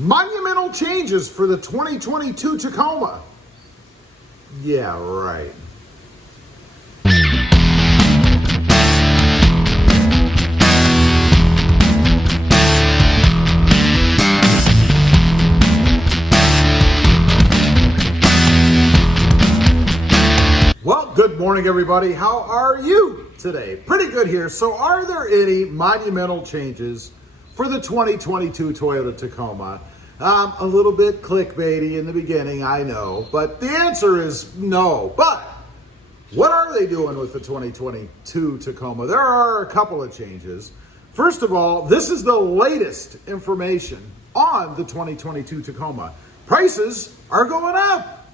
Monumental changes for the 2022 Tacoma. Yeah, right. Well, good morning, everybody. How are you today? Pretty good here. So are there any monumental changes for the 2022 Toyota Tacoma? A little bit clickbaity in the beginning, I know, but the answer is no. But what are they doing with the 2022 Tacoma? There are a couple of changes. First of all, this is the latest information on the 2022 Tacoma. Prices are going up.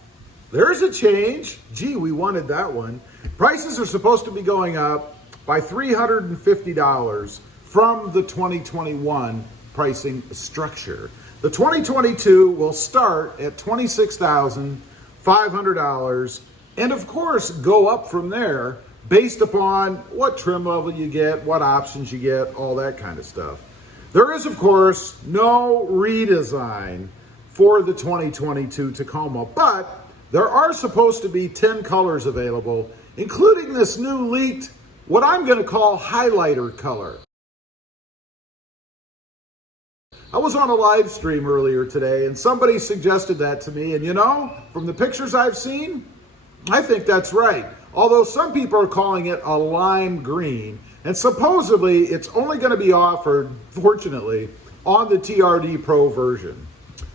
There's a change. Gee, we wanted that one. Prices are supposed to be going up by $350 from the 2021 pricing structure. The 2022 will start at $26,500 and of course go up from there based upon what trim level you get, what options you get, all that kind of stuff. There is of course no redesign for the 2022 Tacoma, but there are supposed to be 10 colors available, including this new leaked, what I'm going to call highlighter color. I was on a live stream earlier today and somebody suggested that to me, and you know, from the pictures I've seen, I think that's right. Although some people are calling it a lime green, and supposedly it's only going to be offered, fortunately, on the TRD Pro version.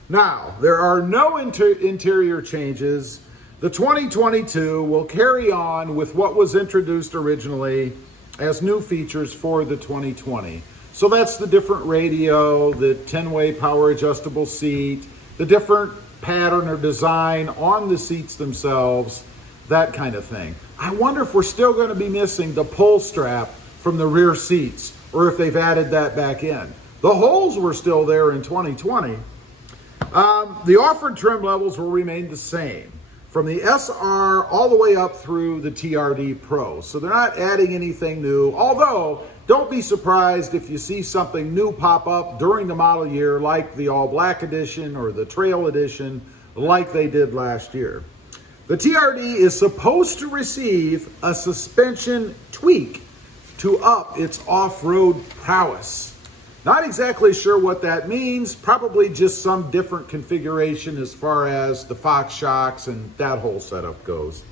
Now, there are no interior changes. The 2022 will carry on with what was introduced originally as new features for the 2020. So that's the different radio, the 10-way power adjustable seat, the different pattern or design on the seats themselves, that kind of thing. I wonder if we're still going to be missing the pull strap from the rear seats, or if they've added that back in. The holes were still there in 2020. The offered trim levels will remain the same, from the SR all the way up through the TRD Pro. So they're not adding anything new, although don't be surprised if you see something new pop up during the model year, like the all black edition or the trail edition, like they did last year. The TRD is supposed to receive a suspension tweak to up its off-road prowess. Not exactly sure what that means, probably just some different configuration as far as the Fox shocks and that whole setup goes.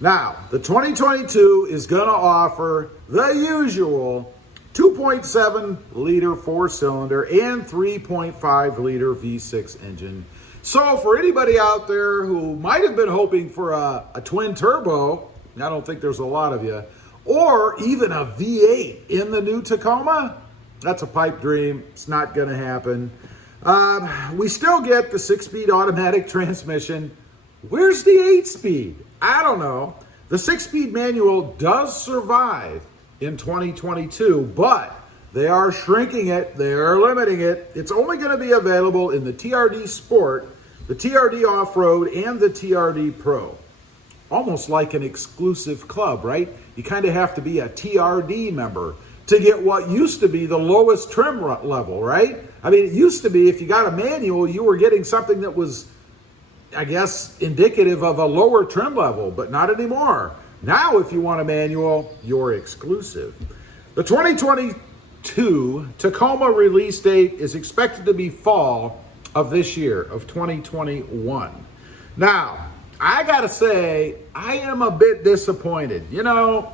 Now, the 2022 is going to offer the usual 2.7 liter four-cylinder and 3.5 liter V6 engine. So for anybody out there who might have been hoping for a twin turbo, I don't think there's a lot of you, or even a V8 in the new Tacoma, that's a pipe dream. It's not going to happen. We still get the 6-speed automatic transmission. Where's the 8-speed? I don't know. The 6-speed manual does survive in 2022, but they are shrinking it. They are limiting it. It's only going to be available in the TRD Sport, the TRD Off-Road, and the TRD Pro. Almost like an exclusive club, right? You kind of have to be a TRD member to get what used to be the lowest trim level, right? I mean, it used to be if you got a manual, you were getting something that was, I guess, indicative of a lower trim level, but not anymore. Now, if you want a manual, you're exclusive. The 2022 Tacoma release date is expected to be fall of this year, of 2021. Now, I gotta say, I am a bit disappointed. You know,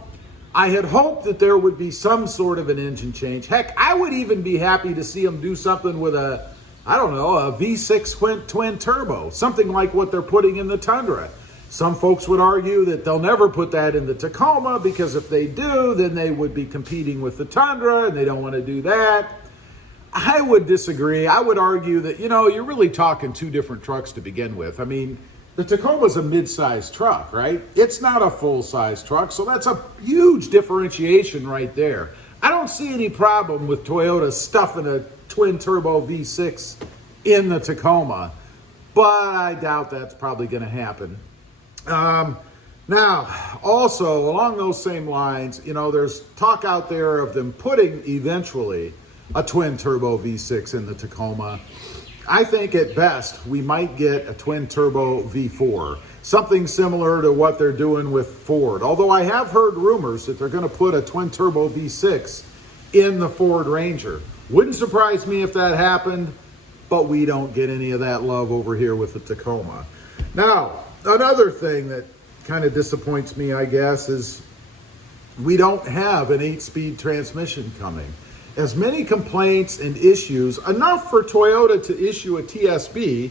I had hoped that there would be some sort of an engine change. Heck, I would even be happy to see them do something with a, I don't know, a V6 twin turbo, something like what they're putting in the Tundra. Some folks would argue that they'll never put that in the Tacoma because if they do, then they would be competing with the Tundra and they don't want to do that. I would disagree. I would argue that, you know, you're really talking two different trucks to begin with. I mean, the Tacoma's a mid-sized truck, right? It's not a full-size truck, so that's a huge differentiation right there. I don't see any problem with Toyota stuffing a twin-turbo V6 in the Tacoma, but I doubt that's probably going to happen. Now, also, along those same lines, you know, there's talk out there of them putting, eventually, a twin-turbo V6 in the Tacoma. I think at best we might get a twin turbo V4, something similar to what they're doing with Ford. Although I have heard rumors that they're going to put a twin turbo V6 in the Ford Ranger. Wouldn't surprise me if that happened, but we don't get any of that love over here with the Tacoma. Now, another thing that kind of disappoints me, I guess, is we don't have an 8-speed transmission coming. As many complaints and issues, enough for Toyota to issue a TSB,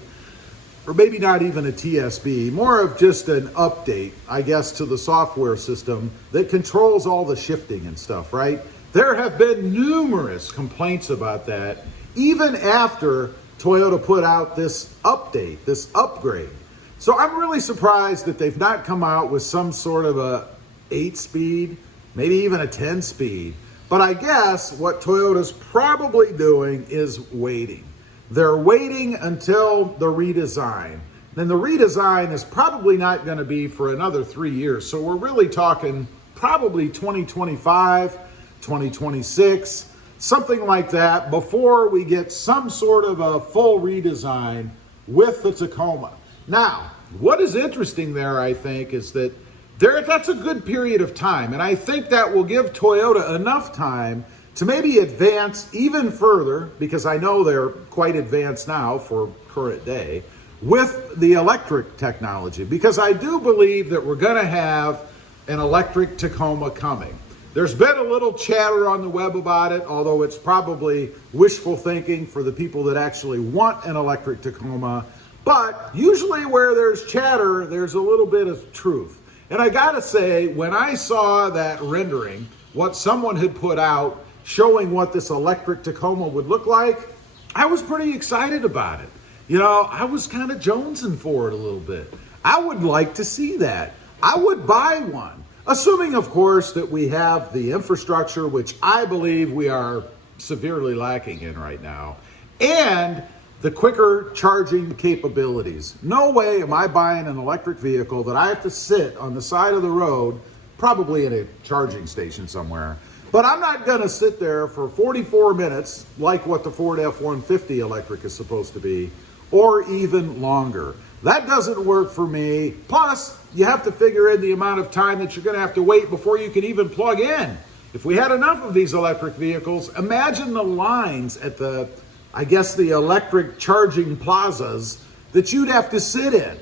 or maybe not even a TSB, more of just an update, I guess, to the software system that controls all the shifting and stuff, right? There have been numerous complaints about that, even after Toyota put out this update, this upgrade. So I'm really surprised that they've not come out with some sort of a 8-speed, maybe even a 10-speed. But I guess what Toyota's probably doing is waiting. They're waiting until the redesign. Then the redesign is probably not going to be for another 3 years. So we're really talking probably 2025, 2026, something like that, before we get some sort of a full redesign with the Tacoma. Now, what is interesting there, I think, is that that's a good period of time. And I think that will give Toyota enough time to maybe advance even further, because I know they're quite advanced now for current day, with the electric technology. Because I do believe that we're going to have an electric Tacoma coming. There's been a little chatter on the web about it, although it's probably wishful thinking for the people that actually want an electric Tacoma. But usually where there's chatter, there's a little bit of truth. And I gotta say, when I saw that rendering, what someone had put out showing what this electric Tacoma would look like, I was pretty excited about it. You know, I was kind of jonesing for it a little bit. I would like to see that. I would buy one, assuming, of course, that we have the infrastructure, which I believe we are severely lacking in right now, and the quicker charging capabilities. No way am I buying an electric vehicle that I have to sit on the side of the road, probably in a charging station somewhere, but I'm not gonna sit there for 44 minutes like what the Ford F-150 electric is supposed to be, or even longer. That doesn't work for me. Plus, you have to figure in the amount of time that you're gonna have to wait before you can even plug in. If we had enough of these electric vehicles, imagine the lines at the electric charging plazas that you'd have to sit in.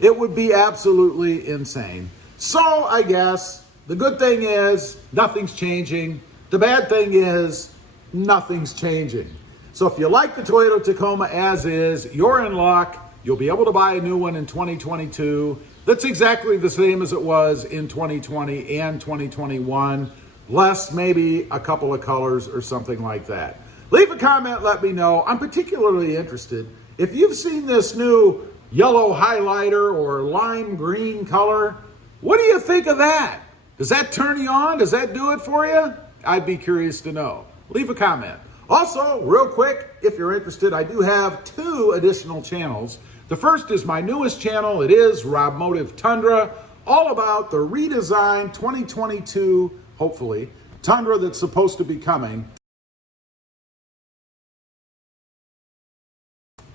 It would be absolutely insane. So I guess the good thing is nothing's changing. The bad thing is nothing's changing. So if you like the Toyota Tacoma as is, you're in luck. You'll be able to buy a new one in 2022. That's exactly the same as it was in 2020 and 2021, less maybe a couple of colors or something like that. Leave a comment, let me know. I'm particularly interested. If you've seen this new yellow highlighter or lime green color, what do you think of that? Does that turn you on? Does that do it for you? I'd be curious to know. Leave a comment. Also, real quick, if you're interested, I do have 2 additional channels. The first is my newest channel. It is RobMotive Tundra, all about the redesigned 2022, hopefully, Tundra that's supposed to be coming.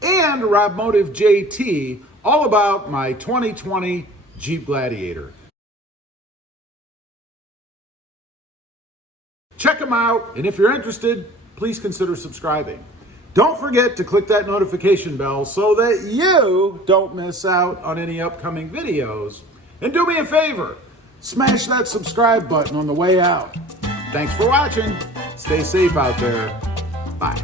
And RobMotive JT, all about my 2020 Jeep Gladiator. Check them out, and if you're interested, please consider subscribing. Don't forget to click that notification bell so that you don't miss out on any upcoming videos. And do me a favor, smash that subscribe button on the way out. Thanks for watching. Stay safe out there. Bye.